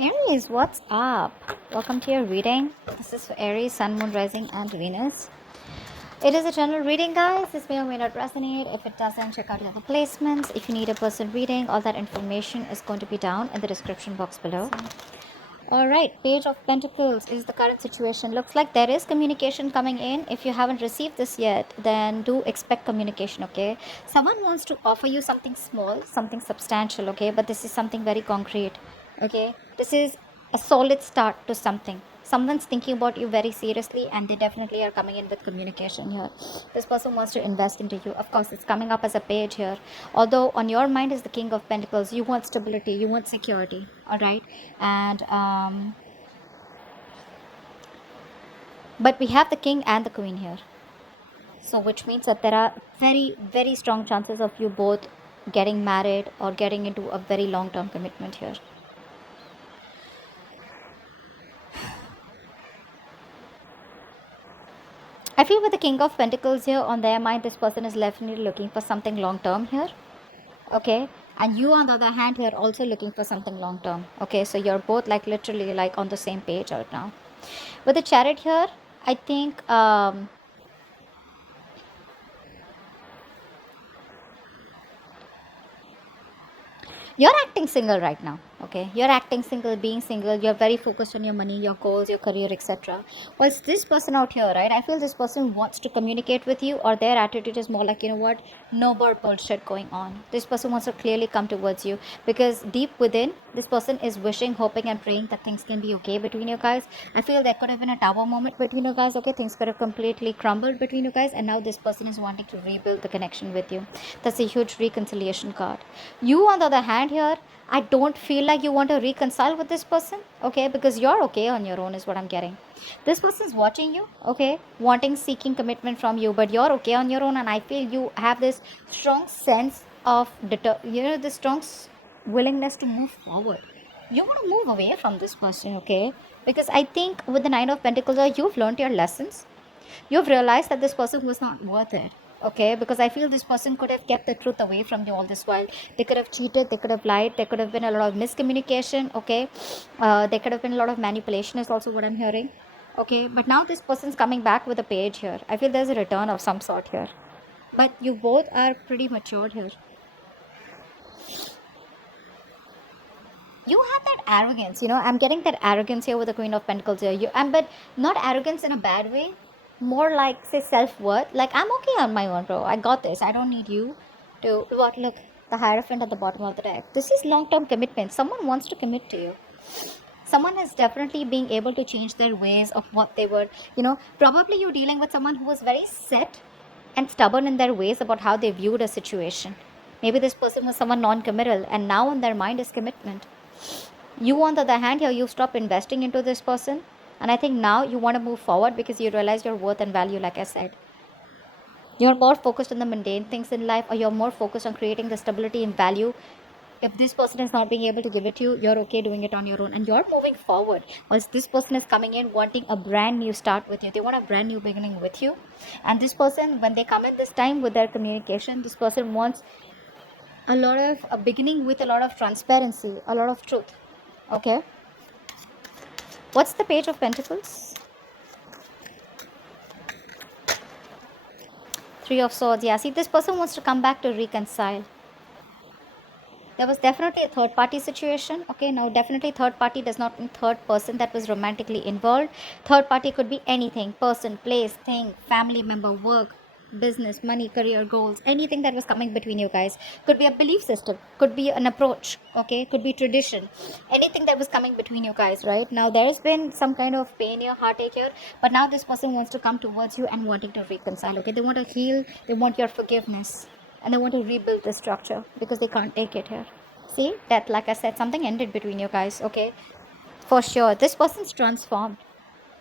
Aries, what's up? Welcome to your reading. This is for Aries, Sun, Moon, Rising, and Venus. It is a general reading, guys. This may or may not resonate. If it doesn't, check out the other placements. If you need a personal reading, all that information is going to be down in the description box below. Alright, Page of Pentacles is the current situation. Looks like there is communication coming in. If you haven't received this yet, then do expect communication, okay? Someone wants to offer you something small, something substantial, okay? But this is something very concrete, okay? This is a solid start to something. Someone's thinking about you very seriously, and they definitely are coming in with communication here. This person wants to invest into you. Of course, it's coming up as a page here. Although on your mind is the King of Pentacles, you want stability, you want security, all right? And but we have the King and the Queen here, so which means that there are very strong chances of you both getting married or getting into a very long-term commitment here. I feel with the King of Pentacles here on their mind, this person is definitely looking for something long term here. Okay. And you on the other hand here also looking for something long term. Okay. So you're both like literally like on the same page right now. With the Chariot here, I think you're acting single right now. Okay, you're acting single, being single, you're very focused on your money, your goals, your career, etc. Whilst this person out here, right, I feel this person wants to communicate with you, or their attitude is more like, you know what, no more bullshit going on. This person wants to clearly come towards you, because deep within, this person is wishing, hoping and praying that things can be okay between you guys. I feel there could have been a tower moment between you guys. Okay, things could have completely crumbled between you guys, and now this person is wanting to rebuild the connection with you. That's a huge reconciliation card. You on the other hand here, I don't feel like you want to reconcile with this person, okay, because you're okay on your own, is what I'm getting. This person is watching you, okay, wanting, seeking commitment from you, but you're okay on your own, and I feel you have this strong sense of, this strong willingness to move forward. You want to move away from this person, okay, because I think with the Nine of Pentacles, you've learned your lessons. You've realized that this person was not worth it, okay, because I feel this person could have kept the truth away from you all this while. They could have cheated, they could have lied, there could have been a lot of miscommunication, okay. There could have been a lot of manipulation is also what I'm hearing, okay. But now this person's coming back with a page here. I feel there's a return of some sort here, but you both are pretty matured here. You have that arrogance, I'm getting that arrogance here with the Queen of Pentacles here. But not arrogance in a bad way, more like, say, self-worth. Like, I'm okay on my own, bro. I got this. I don't need you to what. Look, the Hierophant at the bottom of the deck. This is long-term commitment. Someone wants to commit to you. Someone is definitely being able to change their ways of what they were. Probably you're dealing with someone who was very set and stubborn in their ways about how they viewed a situation. Maybe this person was someone non-committal, and now on their mind is commitment. You on the other hand here, you stop investing into this person, and I think now you want to move forward because you realize your worth and value. Like I said, you're more focused on the mundane things in life, or you're more focused on creating the stability and value. If this person is not being able to give it to you, you're okay doing it on your own, and you're moving forward. Whilst this person is coming in wanting a brand new start with you. They want a brand new beginning with you. And this person, when they come in this time with their communication, this person wants a lot of a beginning with a lot of transparency, a lot of truth. Okay, what's the Page of Pentacles? Three of Swords. Yeah, see, this person wants to come back to reconcile. There was definitely a third party situation. Okay, now definitely third party does not mean third person that was romantically involved. Third party could be anything: person, place, thing, family member, work, business, money, career, goals. Anything that was coming between you guys. Could be a belief system, could be an approach, okay, could be tradition. Anything that was coming between you guys. Right now there's been some kind of pain here, heartache here, but now this person wants to come towards you and wanting to reconcile. Okay, they want to heal, they want your forgiveness, and they want to rebuild the structure because they can't take it here. See that, like I said, something ended between you guys. Okay, for sure this person's transformed.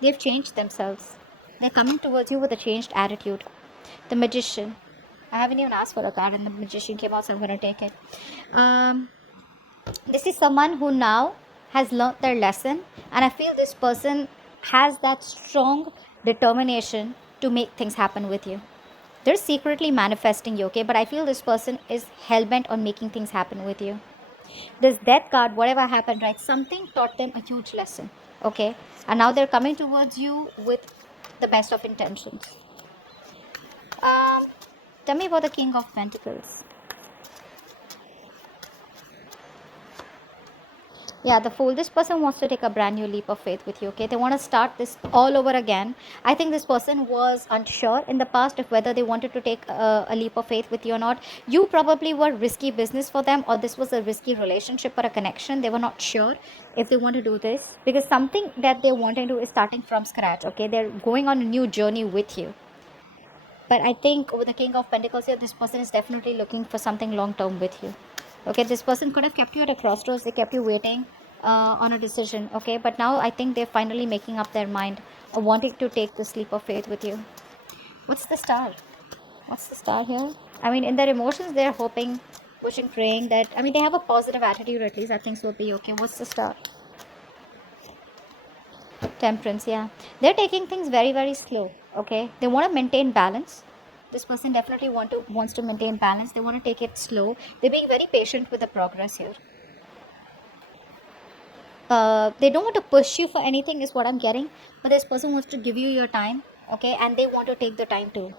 They've changed themselves. They're coming towards you with a changed attitude. The Magician. I haven't even asked for a card and the Magician came out, so I'm going to take it. This is someone who now has learned their lesson, and I feel this person has that strong determination to make things happen with you. They're secretly manifesting you, okay, but I feel this person is hell-bent on making things happen with you. This death card, whatever happened, right? Something taught them a huge lesson. Okay. And now they're coming towards you with the best of intentions. Um, Tell me about the King of Pentacles. Yeah, the fool. This person wants to take a brand new leap of faith with you. Okay, they want to start this all over again. I think this person was unsure in the past if whether they wanted to take a leap of faith with you or not. You probably were risky business for them, or this was a risky relationship or a connection. They were not sure if they want to do this because something that they want to do is starting from scratch. Okay, they're going on a new journey with you. But I think with the King of Pentacles here, this person is definitely looking for something long term with you. Okay, this person could have kept you at a crossroads. They kept you waiting on a decision. Okay, but now I think they're finally making up their mind or wanting to take this leap of faith with you. What's the star? What's the star here? I mean, in their emotions, they're hoping, wishing, praying that, I mean, they have a positive attitude at least, that things will be okay. What's the star? Temperance, yeah. They're taking things very, very slow. Okay, they want to maintain balance. This person definitely wants to maintain balance. They want to take it slow. They're being very patient with the progress here. They don't want to push you for anything, is what I'm getting. But this person wants to give you your time, okay, and they want to take the time too,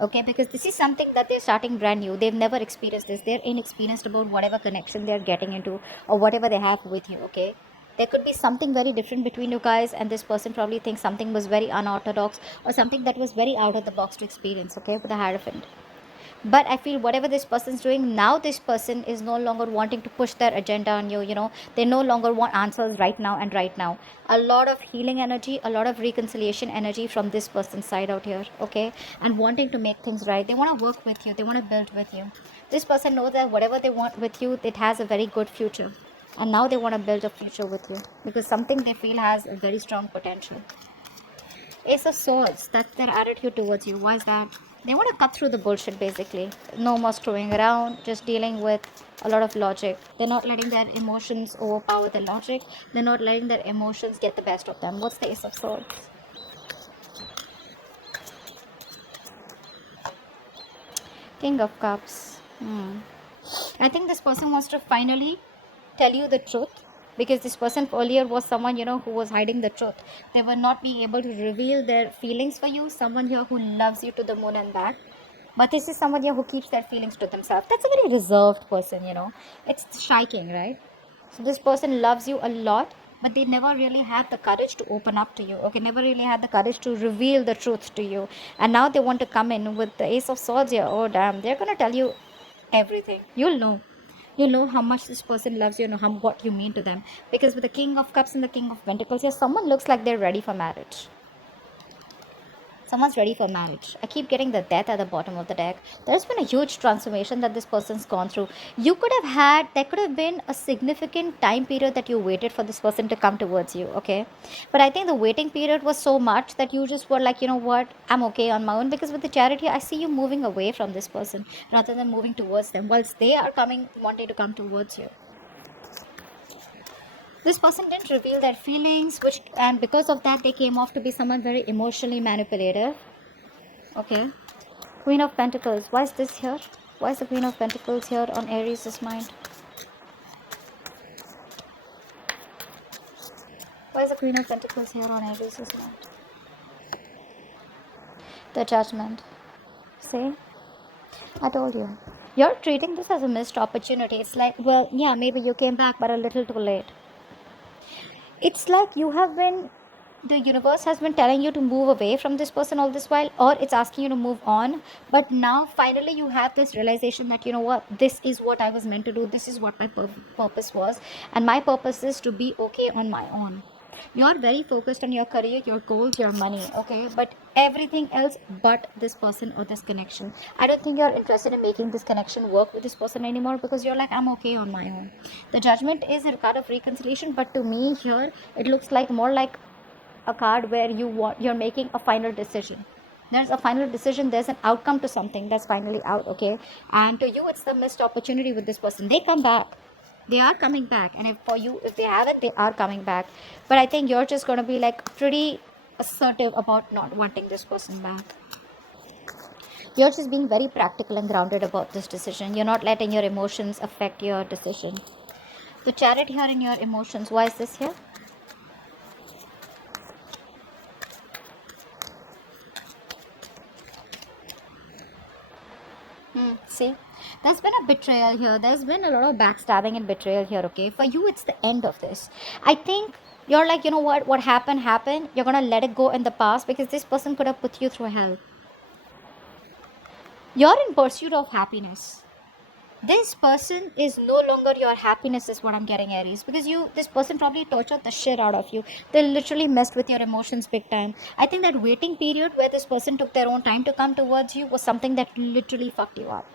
okay, because this is something that they're starting brand new. They've never experienced this. They're inexperienced about whatever connection they're getting into or whatever they have with you, okay. There could be something very different between you guys, and this person probably thinks something was very unorthodox or something that was very out of the box to experience, okay, with the Hierophant. But I feel whatever this person's doing now, this person is no longer wanting to push their agenda on you. They no longer want answers right now and right now. A lot of healing energy, a lot of reconciliation energy from this person's side out here, okay, and wanting to make things right. They want to work with you, they want to build with you. This person knows that whatever they want with you, it has a very good future, and now they want to build a future with you because something they feel has a very strong potential. Ace of Swords, that's their attitude towards you. Why is that? They want to cut through the bullshit basically. No more screwing around, just dealing with a lot of logic. They're not letting their emotions overpower the logic. They're not letting their emotions get the best of them. What's the Ace of Swords? King of Cups. I think this person wants to finally tell you the truth, because this person earlier was someone who was hiding the truth. They were not being able to reveal their feelings for you. Someone here who loves you to the moon and back, but this is someone here who keeps their feelings to themselves. That's a very reserved person. It's striking, right? So this person loves you a lot, but they never really had the courage to open up to you, okay, never really had the courage to reveal the truth to you. And now they want to come in with the Ace of Swords here. Oh damn, they're gonna tell you everything. You'll know how much this person loves you, how what you mean to them. Because with the King of Cups and the King of Pentacles here, someone looks like they're ready for marriage. Someone's ready for marriage. I keep getting the death at the bottom of the deck. There's been a huge transformation that this person's gone through. There could have been a significant time period that you waited for this person to come towards you, okay? But I think the waiting period was so much that you just were like, you know what, I'm okay on my own. Because with the Charity, I see you moving away from this person rather than moving towards them, whilst they are wanting to come towards you. This person didn't reveal their feelings, and because of that they came off to be someone very emotionally manipulative. Okay, Queen of Pentacles. Why is this here? Why is the Queen of Pentacles here on Aries' mind? Why is the Queen of Pentacles here on Aries' mind? The Judgment. See, I told you, you're treating this as a missed opportunity. It's like, well, yeah, maybe you came back but a little too late. It's like the universe has been telling you to move away from this person all this while, or it's asking you to move on. But now finally you have this realization that, you know what, this is what I was meant to do. This is what my purpose was, and my purpose is to be okay on my own. You're very focused on your career, your goals, your money, okay, but everything else but this person or this connection. I don't think you're interested in making this connection work with this person anymore, because you're like, I'm okay on my own. The Judgment is a card of reconciliation, but to me here it looks like more like a card where you're making a final decision. There's a final decision, there's an outcome to something that's finally out, okay? And to you it's the missed opportunity with this person. They come back, they are coming back, and if they haven't, they are coming back. But I think you're just going to be like pretty assertive about not wanting this person back. You're just being very practical and grounded about this decision. You're not letting your emotions affect your decision. The Chariot here in your emotions. Why is this here? See, there's been a betrayal here. There's been a lot of backstabbing and betrayal here, okay? For you, it's the end of this. I think you're like, you know what happened, happened. You're gonna let it go in the past because this person could have put you through hell. You're in pursuit of happiness. This person is no longer your happiness, is what I'm getting, Aries, because this person probably tortured the shit out of you. They literally messed with your emotions big time. I think that waiting period where this person took their own time to come towards you was something that literally fucked you up.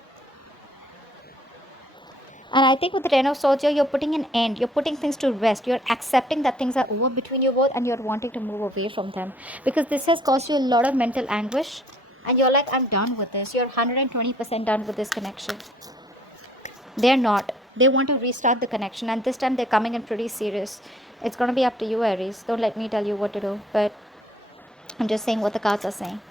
And I think with the Ten of Swords here, you're putting an end. You're putting things to rest. You're accepting that things are over between you both and you're wanting to move away from them. Because this has caused you a lot of mental anguish. And you're like, I'm done with this. You're 120% done with this connection. They're not. They want to restart the connection. And this time they're coming in pretty serious. It's going to be up to you, Aries. Don't let me tell you what to do. But I'm just saying what the cards are saying.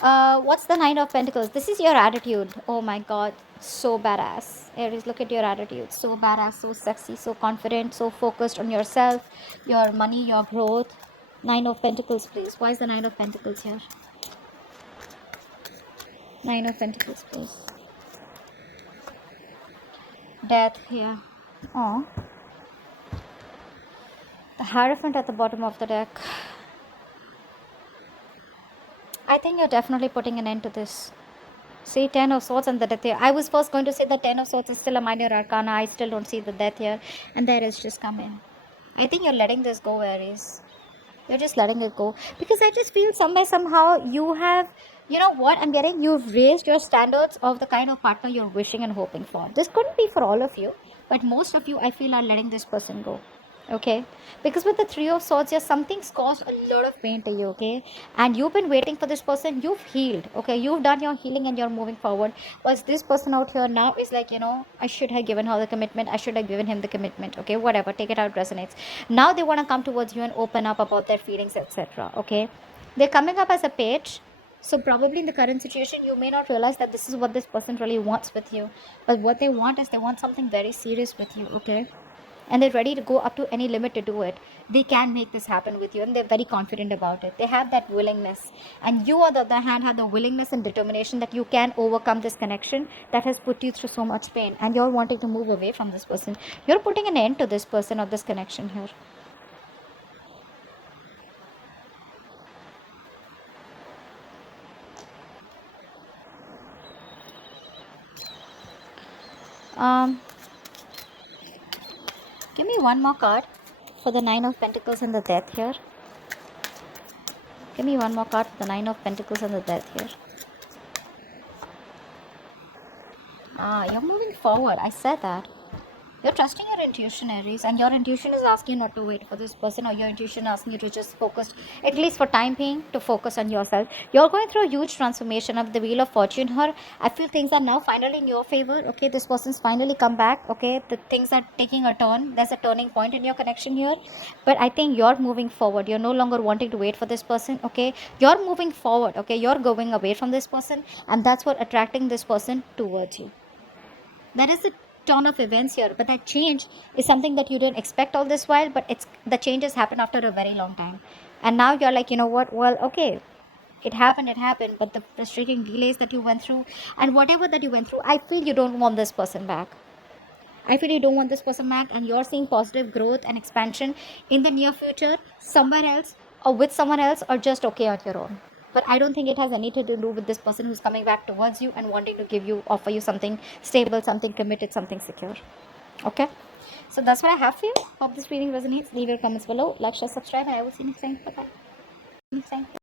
What's the Nine of Pentacles? This is your attitude. Oh my god. So badass. Aries, look at your attitude. So badass, so sexy, so confident, so focused on yourself, your money, your growth. Nine of Pentacles, please. Why is the Nine of Pentacles here? Nine of Pentacles, please. Death here. Oh. The Hierophant at the bottom of the deck. I think you're definitely putting an end to this. See, Ten of Swords and the Death here. I was first going to say the Ten of Swords is still a minor arcana. I still don't see the Death here. And there is just come in. I think you're letting this go, Aries. You're just letting it go. Because I just feel somehow you have, you know what I'm getting? You've raised your standards of the kind of partner you're wishing and hoping for. This couldn't be for all of you. But most of you, I feel, are letting this person go. Okay, because with the Three of Swords here, something's caused a lot of pain to you, okay, and you've been waiting for this person. You've healed, okay, you've done your healing and you're moving forward. Whilst this person out here now is like, you know, I should have given her the commitment, I should have given him the commitment, okay, whatever, take it how it resonates. Now they want to come towards you and open up about their feelings, etc. Okay, they're coming up as a page. So probably in the current situation, you may not realize that this is what this person really wants with you, but what they want is they want something very serious with you, okay, and they're ready to go up to any limit to do it. They can make this happen with you and they're very confident about it. They have that willingness, and you on the other hand have the willingness and determination that you can overcome this connection that has put you through so much pain, and you're wanting to move away from this person. You're putting an end to this person or this connection here. Give me one more card for the Nine of Pentacles and the Death here. Give me one more card for the Nine of Pentacles and the Death here. You're moving forward. I said that. You're trusting your intuition, Aries, and your intuition is asking you not to wait for this person, or your intuition asking you to just focus, at least for time being, to focus on yourself. You're going through a huge transformation of the Wheel of Fortune here. I feel things are now finally in your favor. Okay, this person's finally come back. Okay, the things are taking a turn. There's a turning point in your connection here. But I think you're moving forward. You're no longer wanting to wait for this person. Okay, you're moving forward. Okay, you're going away from this person, and that's what attracting this person towards you. That is the turn of events here, but that change is something that you didn't expect all this while, but it's the changes happen after a very long time, and now you're like, you know what, well, okay, it happened, but the frustrating delays that you went through and whatever that you went through, I feel you don't want this person back. I feel you don't want this person back, and you're seeing positive growth and expansion in the near future somewhere else, or with someone else, or just okay on your own. But I don't think it has anything to do with this person who's coming back towards you and wanting to offer you something stable, something committed, something secure. Okay? So that's what I have for you. Hope this reading resonates. Leave your comments below. Like, share, subscribe, and I will see you next time. Bye-bye.